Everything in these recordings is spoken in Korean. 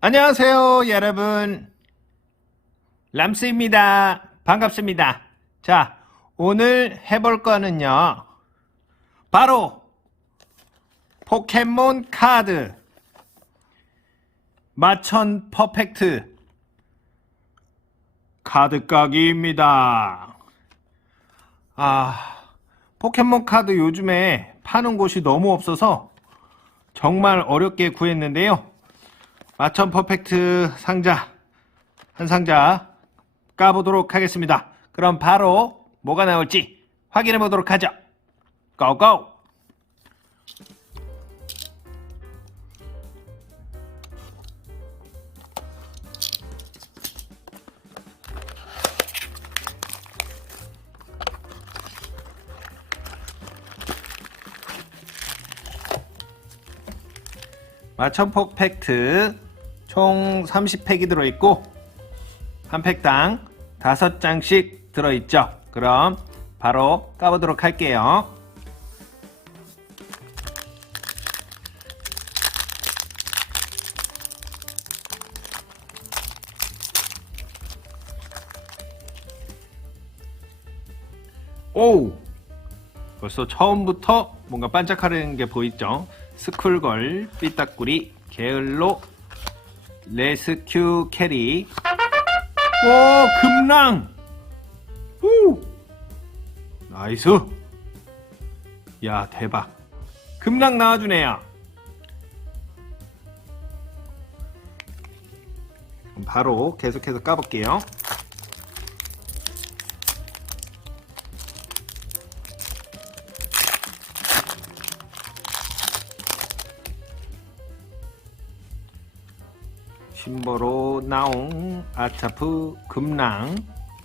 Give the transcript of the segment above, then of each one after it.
안녕하세요, 여러분. 람스입니다. 반갑습니다. 자, 오늘 해볼 거는요. 바로 포켓몬 카드 마천 퍼펙트 카드 까기입니다. 아, 포켓몬 카드 요즘에 파는 곳이 너무 없어서 정말 어렵게 구했는데요. 마천 퍼펙트 상자 한 상자 까보도록 하겠습니다. 그럼 바로 뭐가 나올지 확인해 보도록 하죠. 고고! 마천 퍼펙트 총 30팩이 들어있고 한 팩당 5장씩 들어있죠. 그럼 바로 까보도록 할게요. 오! 벌써 처음부터 뭔가 반짝하는 게 보이죠? 스쿨걸, 삐딱구리, 게을로, 레스큐 캐리. 오, 금랑! 오! 나이스! 야, 대박. 금랑 나와주네요. 바로 계속해서 까볼게요. 심버로 나온 아차프 금랑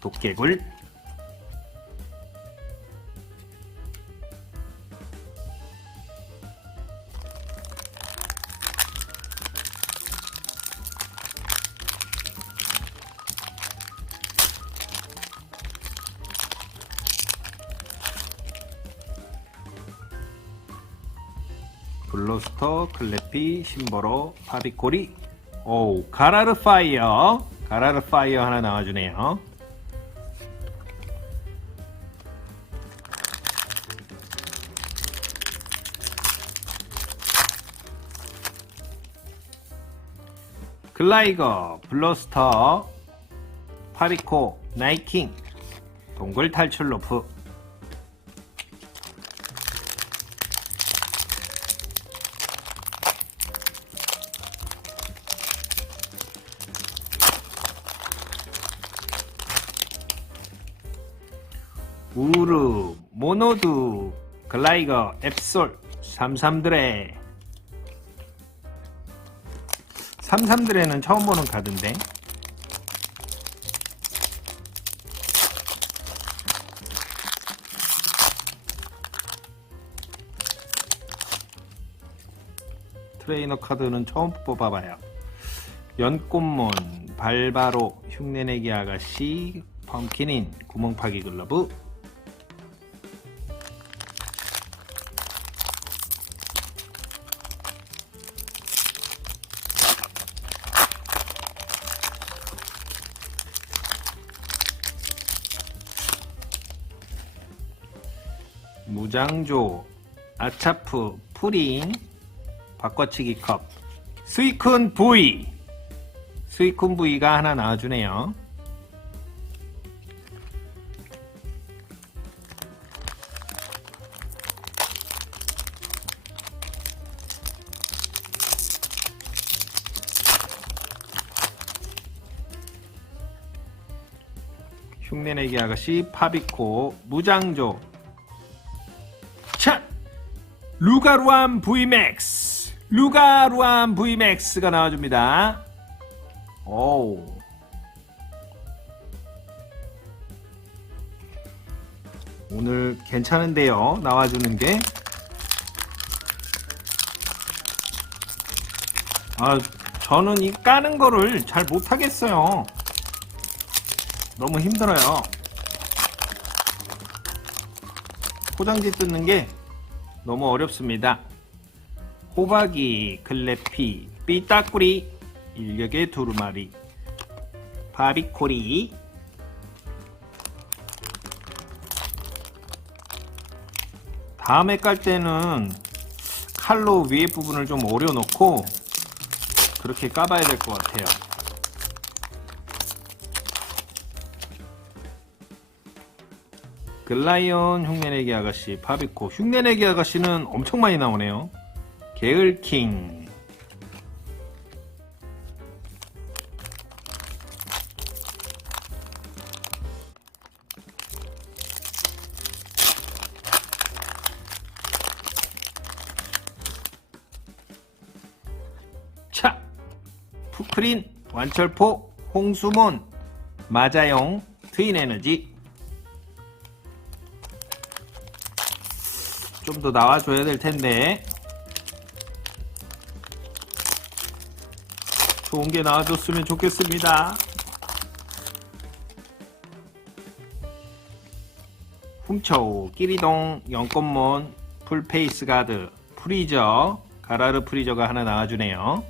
도깨굴. 블러스터, 클래피, 심버로, 파비코리, 오, 가라르 파이어. 가라르 파이어 하나 나와주네요. 글라이거, 블러스터, 파리코, 나이킹, 동굴 탈출 로프, 글라이거, 앱솔, 삼삼드레. 삼삼드레는 처음 보는 카드인데. 트레이너 카드는 처음 뽑아봐요. 연꽃몬, 발바로, 흉내내기 아가씨, 펌킨인, 구멍파기 글러브, 무장조, 아차프, 푸린, 바꿔치기 컵, 스위쿤 부이, 스위쿤 부이가 하나 나와주네요. 흉내내기 아가씨, 파비코, 무장조, 차! 루가루안 VMAX! 루가루안 VMAX가 나와줍니다. 오우. 오늘 괜찮은데요. 나와주는 게. 아, 저는 이 까는 거를 잘 못하겠어요. 너무 힘들어요. 포장지 뜯는 게 너무 어렵습니다. 호박이, 글래피, 삐딱구리, 인력의 두루마리 바비코리 다음에 깔 때는 칼로 위에 부분을 좀 오려놓고 그렇게 까봐야 될 것 같아요. 글라이온 흉내내기 아가씨, 바비코. 흉내내기 아가씨는 엄청 많이 나오네요. 게을킹. 차! 푸크린, 완철포, 홍수몬, 마자용, 트윈에너지. 좀 더 나와줘야 될 텐데. 좋은 게 나와줬으면 좋겠습니다. 훔쳐오, 끼리동, 영꽃몬, 풀페이스 가드, 프리저, 가라르 프리저가 하나 나와주네요.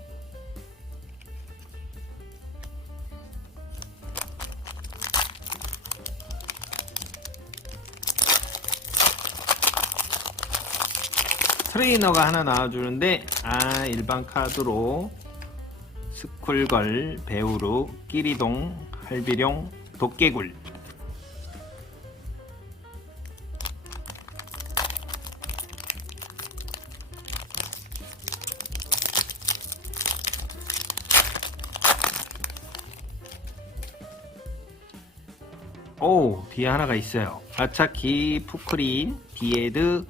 트레이너가 하나 나와주는데 아 일반 카드로 스쿨걸, 배우루, 끼리동, 할비룡, 도깨굴. 오 뒤에 하나가 있어요. 아차키, 푸크린, 디에드,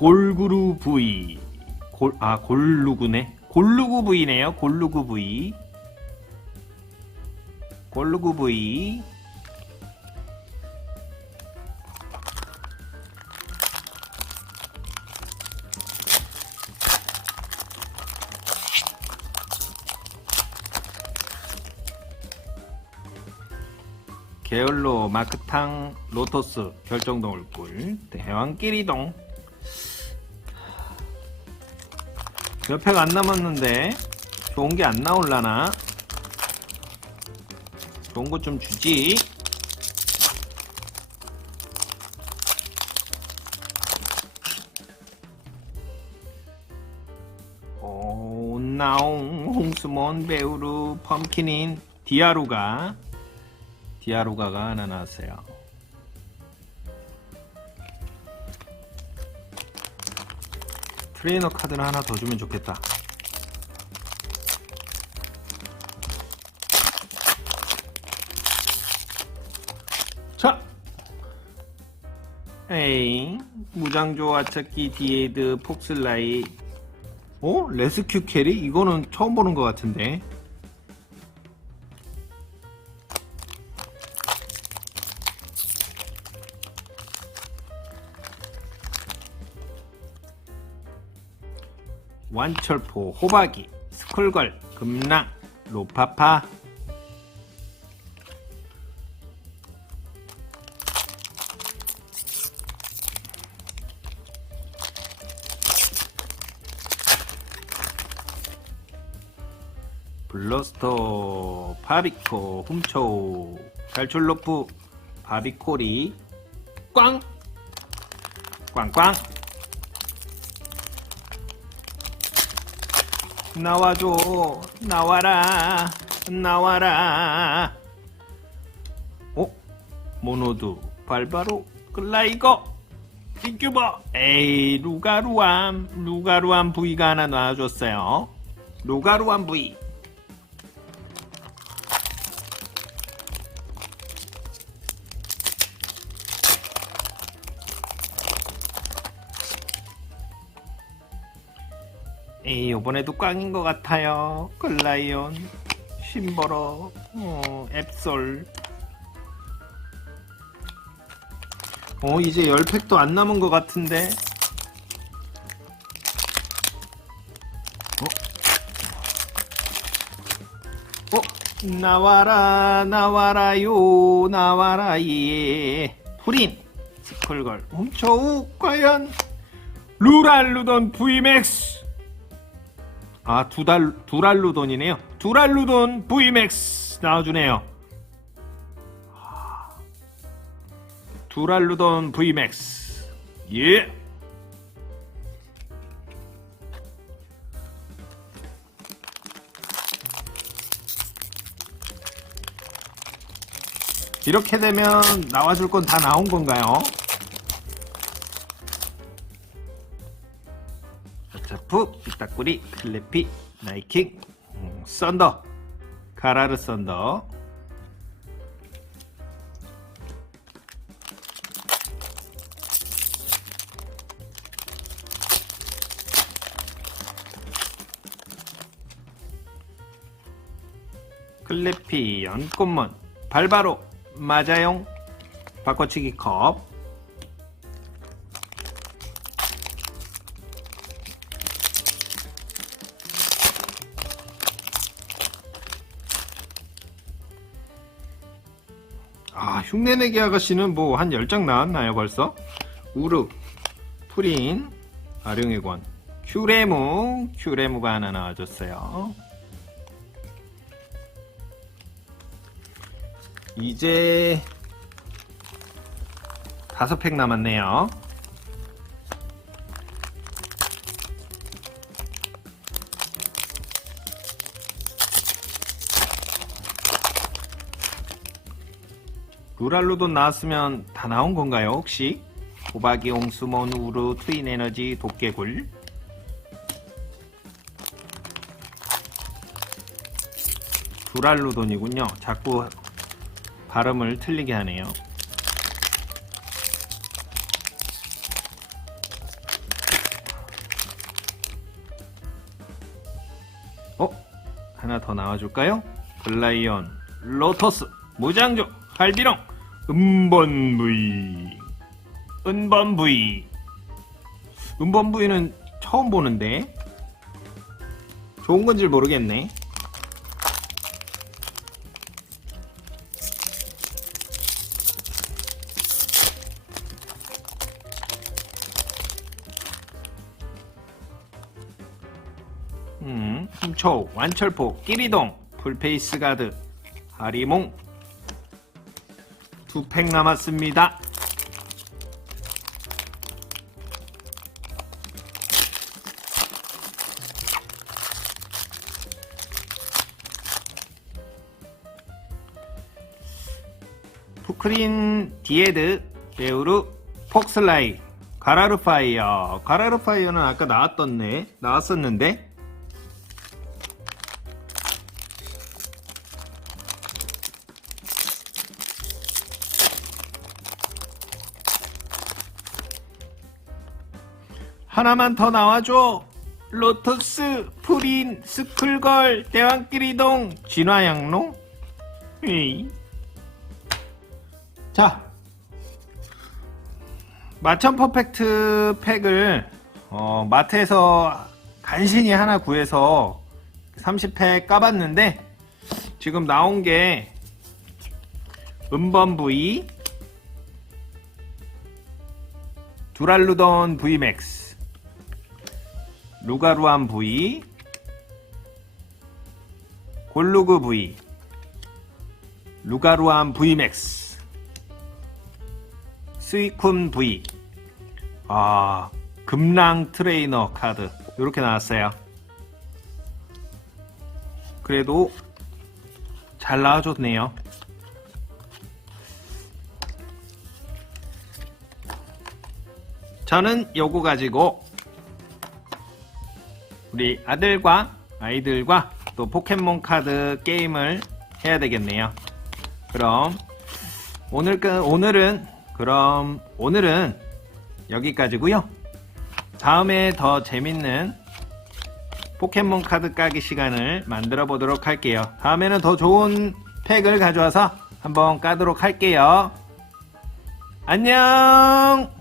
골구루 부위. 골, 아 골루구네? 골루구 부위네요. 골루구 부위. 골루구 부위. 게을로 마크탕 로토스 결정동 울꿀 대왕 끼리동 몇 팩 안 남았는데 좋은 게 안 나올라나? 좋은 거 좀 주지. 오, 나옹, 홍수몬, 베우루, 펌키닌, 디아루가, 디아루가가 하나 나왔어요. 트레이너 카드를 하나 더 주면 좋겠다. 자! 에이, 무장조 아차키 디에드 폭슬라이 어? 레스큐 캐리? 이거는 처음 보는 것 같은데 완철포, 호박이, 스쿨걸, 금랑, 로파파 블러스터, 바비코, 훔쳐, 갈출로프, 바비코리, 꽝! 꽝꽝! 나와줘, 나와라, 나와라. 어? 모노드, 발바로, 글라이거, 빅큐버, 에이, 루가루암, 루가루암 부위가 하나 나와줬어요. 루가루암 부위. 이, 이번에도 꽝인 것 같아요. 글라이온, 심버러, 어, 앱솔. 어, 이제 10팩도 안 남은 것 같은데. 어? 어? 나와라, 나와라요, 나와라, 예. 프린, 스컬걸, 훔쳐우, 과연, 루랄루던 VMAX. 아, 두달, 두랄루돈이네요. 두랄루돈 VMAX 나와주네요. 두랄루돈 VMAX. 예. 이렇게 되면 나와줄 건 다 나온 건가요? 삐딱구리, 클래피, 나이킥, 음, 썬더, 가라르 썬더. 클래피, 연꽃문, 발바로, 맞아용, 바꿔치기 컵, 아, 흉내내기 아가씨는 뭐 한 10장 나왔나요, 벌써? 우르, 프린, 아령의 권, 큐레무, 큐레무가 하나 나와줬어요. 이제 다섯 팩 남았네요. 루랄로돈 나왔으면 다 나온 건가요, 혹시? 호박이 옹수몬 우루 트윈 에너지 도깨굴 두랄루돈이군요. 자꾸 발음을 틀리게 하네요. 어? 하나 더 나와줄까요? 글라이온, 로토스, 무장조, 할비롱, 음번부이, 은번부이. 은번부이는 처음 보는데 좋은 건지 모르겠네. 음, 훔쳐, 완철포, 끼리동, 풀페이스 가드, 하리몽 두 팩 남았습니다. 푸크린 디에드 베우르 폭슬라이 가라르 파이어 가라르 파이어는 아까 나왔던네 나왔었는데 하나만 더 나와줘. 로토스, 프린, 스쿨걸, 대왕끼리동, 진화양로. 에이. 자, 마천 퍼펙트 팩을 어, 마트에서 간신히 하나 구해서 30팩 까봤는데 지금 나온 게 음번부이 두랄루던 VMAX 루가루안 V 골루그 V 루가루안 VMAX 스위쿤 V 아 금랑 트레이너 카드. 이렇게 나왔어요. 그래도 잘 나와줬네요. 저는 요거 가지고 우리 아들과 아이들과 또 포켓몬 카드 게임을 해야 되겠네요. 그럼 오늘 그 오늘은 그럼 오늘은 여기까지고요. 다음에 더 재밌는 포켓몬 카드 까기 시간을 만들어 보도록 할게요. 다음에는 더 좋은 팩을 가져와서 한번 까도록 할게요. 안녕!